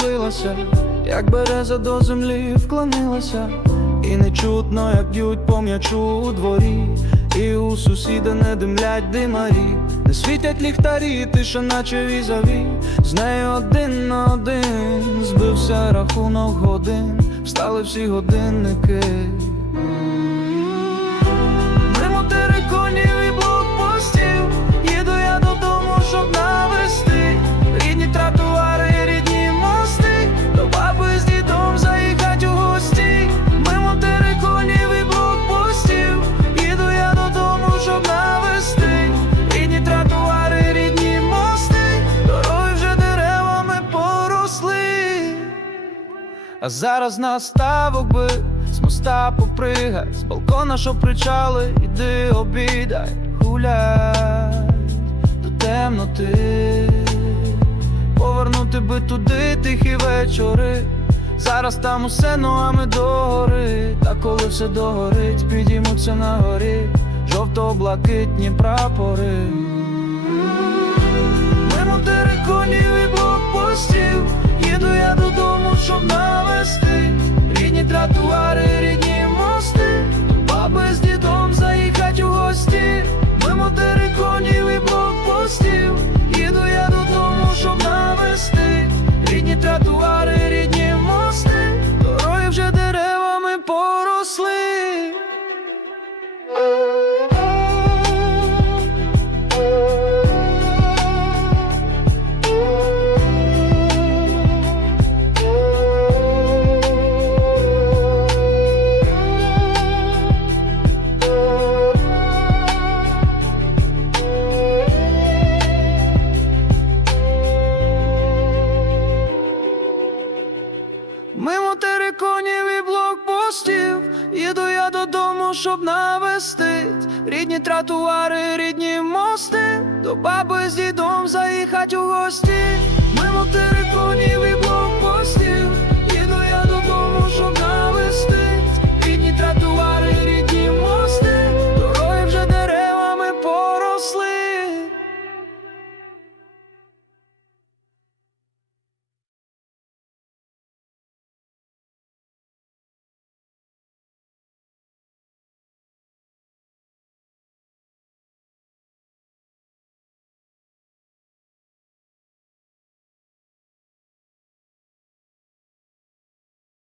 схилилася, як береза до землі вклонилася, і не чутно, як б'ють по м'ячу у дворі, і у сусіда не димлять димарі, не світять ліхтарі, тиша наче візаві, з нею один на один збився рахунок годин, встали всі годинники. А зараз наставок би з моста попригай, з балкона, що причали, іди обідай, гуляй до темноти, повернути би туди тихі вечори. Зараз там усе ногами догори, та коли все догорить, підіймуться на горі жовто-блакитні прапори. Мимо конів і блокпостів. Їду я додому, щоб навестить. Рідні тротуари, рідні мости. До баби з дідом заїхать у гості